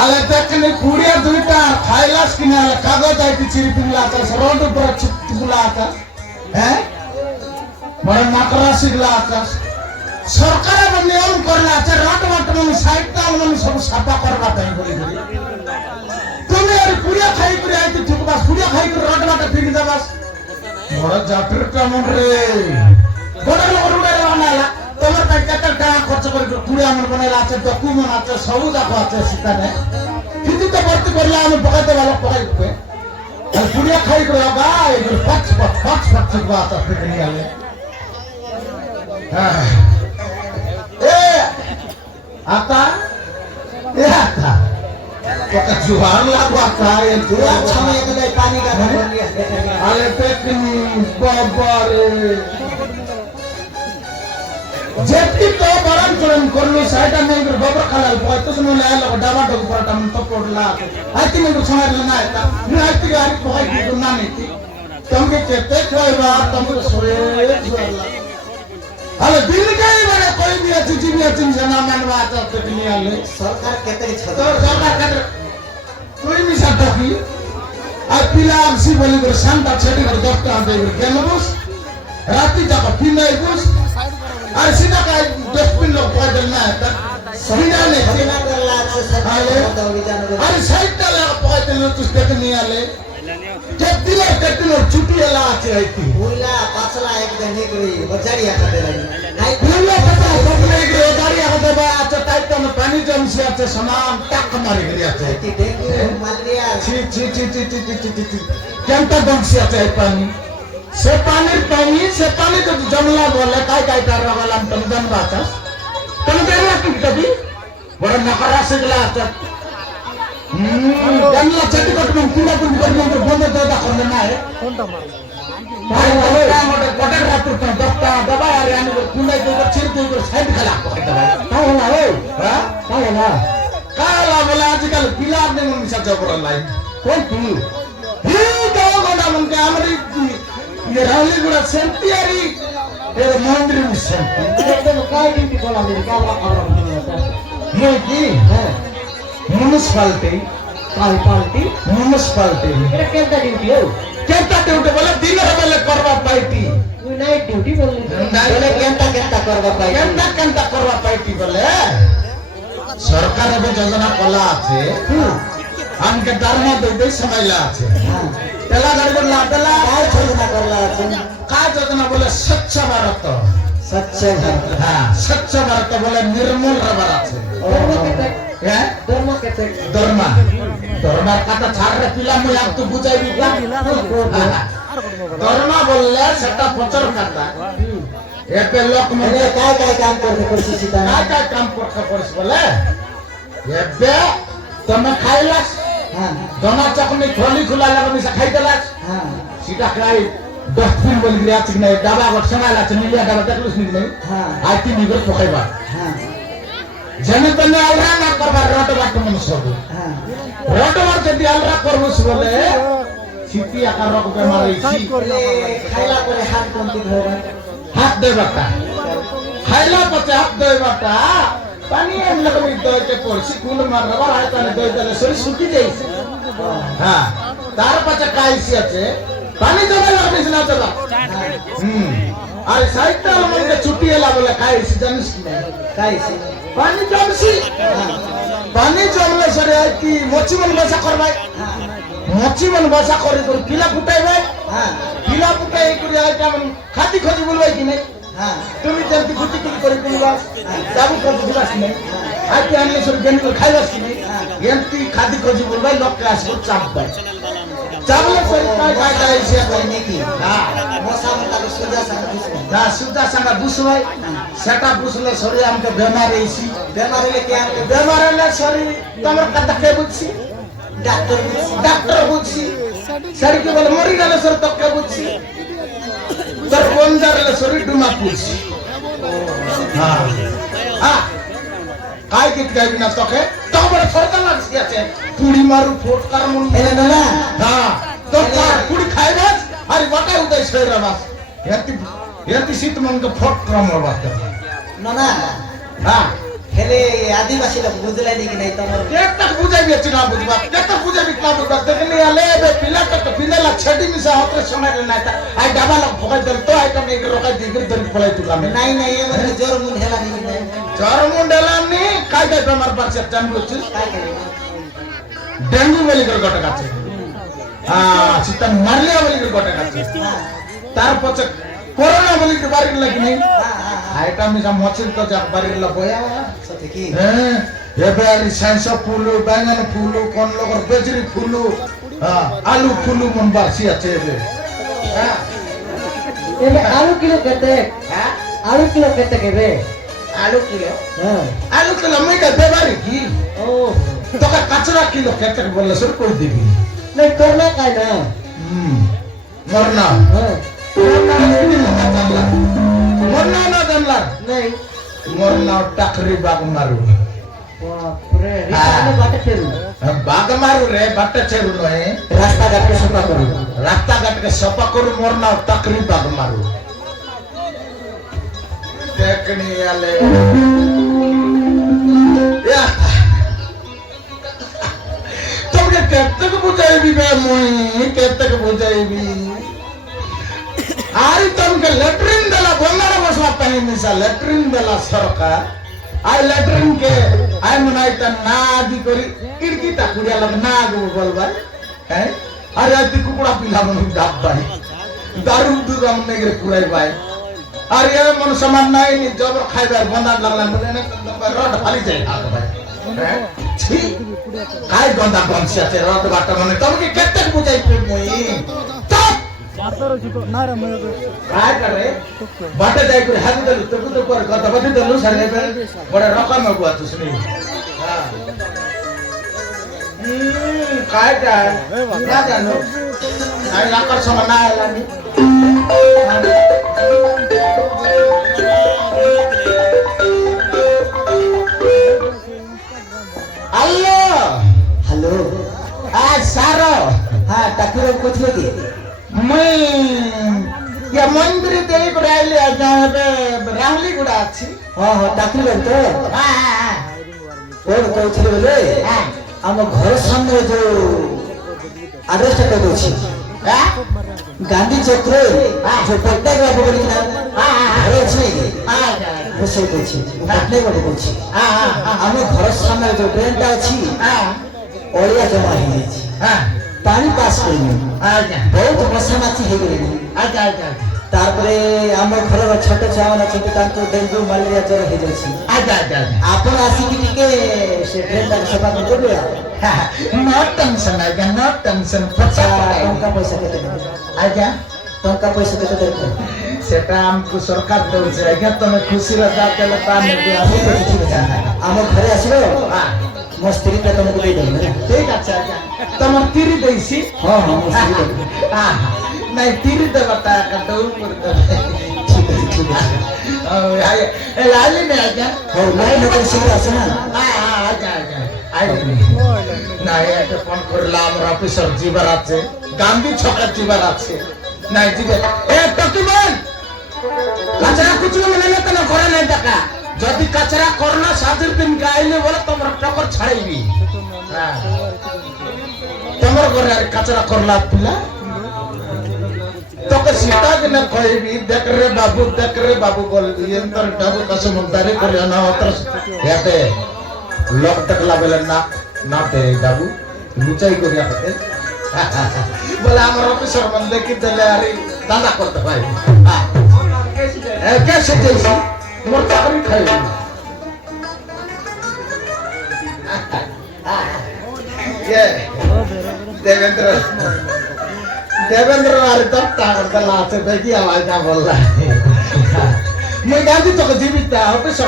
আলে দেখনি কুড়িয়া দুইটা খাইলাস কিনা কাগজ আইতি চিরিপিগুলা আকাশ রোড উপর চিপগুলা আকাশ হ্যাঁ বড় মাকড়াসিগুলা আকাশ সরকার এবার নিয়ম করলে আছে রট মট মানে সাইডটা মানে সব সাফা করবা তাই বলি তুমি আর কুড়িয়া খাই করে আইতি ঠিক বাস কুড়িয়া খাই করে রট মট ফিরি দেবাস বড় জাতির কেমন রে বড় লোক রুড়ে বানালা তোমার কাছে কত টাকা খরচ করে কুড়িয়া মন বানাইলা আছে ডকুমেন্ট আছে সবু দেখো আছে সেখানে কিন্তু তো ভর্তি করলে আমি পকাইতে ভালো পকাই দেবে আর কুড়িয়া খাই করে গায় পাঁচ বাত ফিরে নিয়ে আলে হ্যাঁ आता ये आता पका जुहार लागू आता ये जो अच्छा में ये पानी का भर लिया अरे पेटनी बाबारे जेती तो बरन करलो साइड में इधर बाबा खालाल तो समय ले लो डाबा डग पराटा मन तो पडला आती में छाणार ना आता मी आती गाडी पकाई की ना नहीं तुमके केते खाइबा तुमके सोए जोला अरे दिल गए बड़े कोई भी अच्छी चीज जना मनवा तो कितनी आले सरकार कहते हैं सरकार कहते कोई भी साथ की अब पिला आमसी बोली कर शांता छड़ी कर दोस्त आते हैं केलबुस राती जाकर पिला इबुस अरे सीधा का डस्टबिन लोग पैदल ना है तक सीधा नहीं सीधा कर ला अरे साइड डाला पैदल लोग तुझ कितनी आले केतिनो छुट्टी एला আছে আইতি বুইলা পাছলা এক দেনে কই বজারিয়া কাটে লাগি নাই বুইলা পাছলা সবনে এক বজারিয়া কাটে বা আছে তাই তো পানি জমছে আছে সমান টাক মারি গলি আছে আইতি দেখি মারিয়া ছি কেমটা জমছে আছে পানি সে পানি তো জমলা বলে কাই কার রাগালাম তুমি জানবা আছে তুমি জানলা কি কবি বড় নকরা সেগলা আছে জানলা চেটি কত মন কুড়া কুড়ি করে মন বন্ধ দেওয়া করবে না কোনটা মার ভাই মোটে কোটা রাতুর তো দস্তা দবা আর আমি কুড়াই করে ছিড় করে সাইড খেলা করতে ভাই তাই না রে হ্যাঁ তাই না কালা বলে আজকাল পিলার নে মন মিশা জবর লাই কোন তুই হি দাও গোটা মন কে আমরি ये रावली गुड़ा सेंटियारी ये मंदिर में सेंटी एकदम काय ड्यूटी बोला मेरे क्या खबर ये की है म्युनिसिपालिटी म्युनिसिपालिटी এটা কেমটা ডিউটি ও কেমটা ডিউটি বলে দিন বেলা করবা পাইটি তুই নাইট ডিউটি বললি বলে কেমটা করবা পাইটি কেমটা করবা পাইটি বলে সরকার এবে যোজনা কলা আছে আমকে দরমা দেই সময়লা আছে তেলা গাড়ি বললা তেলা কাজ যোজনা করলা আছে কাজ যোজনা বলে স্বচ্ছ ভারত হ্যাঁ স্বচ্ছ ভারত বলে নির্মল রবার আছে হ্যাঁ দরমা কথা ছাড়রে পিলা মই আপ তো বুঝাইবি দরমা বললে সেটা প্রচার কথা এতে লোক মানে কাই কাম করতে করছিস কাই কাম করতে করছিস বলে এবে তুমি খাইলাস হ্যাঁ দনা চাকনি থলি খোলা লাগনি সে খাইতেলাস হ্যাঁ সেটা খাই ডস্টবিন বলি দিয়া আছে না ডাবা বসালা আছে নিলিয়া ডাবা দেখলুস নি নাই হ্যাঁ আইতি নিগর পকাইবা হ্যাঁ जने तने अलरा ना करबा रोट बाट मन सब हां रोट बाट जदी अलरा करबस बोले सिटी आकार रक बेमारी सी खाइला करे हाथ कंपित होबा हाथ दे बाटा खाइला पचे हाथ दे बाटा पानी एम लगबी दय के पड़सी कुल मार रबा आय तने दय देले सरी सुकी जाईस हां तार पचे काईसी আছে पानी जमा लगबी ना चला अरे साइड मन के छुट्टी एला बोले काईसी जानिस की काईसी पानी जमले सरे कि मच्छी मन बसा करबाय मच्छी मन बसा करे तो किला फुटाइबाय हां किला फुटाई करी आइटा मन खाती खोजी बोलबाय कि नहीं हां तुमी जल्दी फुटी की करे बोलबा जाबु कर दिबास नहीं आइते आनले सरे गेन खाइबास कि नहीं एंती खाती खोजी बोलबाय लोक क्लास को चापबाय चाबले सरे काय काय से करने की हां मौसा मता सुजा संग बुसबाय सेटा बुसले सरे हमके बेमार रहीसी बेमार ले के हमके बेमार ले सरी तमर कता के बुझसी डॉक्टर बुझसी सरी के बोले मरी गले सर तक के बुझसी तर बंजार ले सरी डुमा बुझसी हां हां काय कित गाय बिना तके तो बड़े फरक लागसी আছে পুড়ি মারু ফটকার মন এলে না हां तो পুড়ি খাইবাস আরে বাটা উদাই ছয়রাবাস এতি শীত মন के फट क्रम बात ना ना हां হেলে আদিবাসী লোক বুঝলাই নাকি নাই তোমার কেতক বুঝাই দিয়েছি না বুঝবা কেতক বুঝাবি না বুঝবা দেখলি আলে বে পিলাটা তো পিলালা ছেড়ি মিশা হতে সময় না তা আই ডাবা লোক ভগাই দিল তো আইটা নেই রকাই দিগর ধরে পলাই তুকা নাই নাই এমন জোর মুন হেলা নাকি নাই চরমুন্ডেলানি কাই কাই বেমার পারছে জান বুঝছিস কাই কাই ডেঙ্গু বলি করে গটক আছে চিতা মারলিয়া বলি করে গটক আছে তার পছে করোনা বলি করে বাড়ি লাগি নাই আইটা মিশা মচিল তো যা বাড়ি লাগয়া সত্যি কি হ্যাঁ এবারে সাইন্স ফুলু বেঙ্গন ফুলু কোন লগর বেজরি ফুলু আলু ফুলু মন বাসি আছে এবে হ্যাঁ এবে আলু কিলো কেতে হ্যাঁ আলু কিলো কেতে কেবে আলু কিলো হ্যাঁ আলু কিলো মেটা দেবারি কি ও তোকে কাঁচরা কিলো কেতে বললে সর কই দিবি নাই করনা কাই না মরনা হ্যাঁ মরনা না জানলা নাই মরনা টাকরি বাগ মারু বাপরে রিসানে বাটে ফেরু বাগ মারু রে বাটে ছেড়ু নয় রাস্তা ঘাটে সফা করু রাস্তা ঘাটকে সফা করু মরনা টাকরি বাগ মারু দেখনি আলে তোমকে কেতক বুঝাইবি বে মুই কেতক বুঝাইবি আই তোমকে ল্যাট্রিন দেলা বন্দার বসা পাই মিশা ল্যাট্রিন দেলা সরকার আই ল্যাট্রিন কে আই মনাইতা না আদি করি কিরকিটা কুড়িয়া লাগ না গো বলবা হ্যাঁ আরে আতি কুকুড়া পিলা মনু ডাব ভাই দারু দুধ আমনে গরে পুরাই ভাই আর এ মন সমান নাই নি জবর খাইবার বন্দার লাগলা বলে না রড ফালি যায় আগ ভাই হ্যাঁ ছি কাই গন্ডা বংশ আছে রড বাটা মনে তোমকে কেতক বুঝাইবি মুই চুপ काय करे बाटे जाई करे हाथ दलु तो तो पर कत बदि दलु सरने पे बड़ा रकम हुआ तुसने हां काय ना जानो आई लाकर समना आला नी हेलो हेलो आ सारो हां टाकुर कोथले की मैं या मंदिर देई को आइले जाबे राहुली गुडा अछि हां हां टाकुर तो हां हां कोन कहथिले बोले हां हम घर सामने जो अरेस्ट कर दोछि हां गांधी चौक रे जो पट्टा का बोली ना हां अरे छै हां बसे दोछि पट्टा बोली दोछि हां हां हम घर सामने जो ट्रेन टा अछि हां ओलिया जमा हो छि हां पानी पास करनी आजा बहुत मशा माछी हो गई आजा आजा तारपरे हम घर छोटे छावन अछि तांको डेंगू मलेरिया जर हो जाछि आजा आजा आपन आसी की टिके से ट्रेन टा सफा कर देबे नो टेंशन आजा नो टेंशन पचा टंका पैसा केते आजा टंका पैसा केते देते सेटा हमको सरकार दउছে आजा तमे खुशी रे जा केले पानी दे हम घरे आसीबो हां मो स्त्री पे तुमको दे देबे ठीक আছে आजा तमर तीरी देसी हां हां मो स्त्री दे हां नहीं तीरी देवता का दौड़ कर दे ठीक है आय लाली में आजा हो नहीं लोग से आसे ना हां हां आजा आजा আই না এটা ফোন করলাম আমার অফিসার জিবার আছে গান্ধী ছকা জিবার আছে নাই জিবে এ টকিমান কাচরা কুচলো মনে না কেন করে নাই টাকা যদি কাচরা করনা সাদের দিন গাইলে বলে তোমরা টকর ছাড়াইবি হ্যাঁ তোমার ঘরে আর কাচরা করলা পিলা তোকে সীতা দিনে কইবি দেখ রে বাবু বলবি এন্তর ডাবু কসম দারে করে না অতর এতে लोग टकला बेले ना ना ते बाबू लुचाई करिया करते बोले हमर ऑफिसर मन देखि देले अरे दादा करते भाई हां ए कैसे जैसी मोर चाकरी खाई ये देवेंद्र अरे तब ताकर दला से बेगी आवाज ना बोल रहा है मैं गांधी तो जीवित है ऑफिसर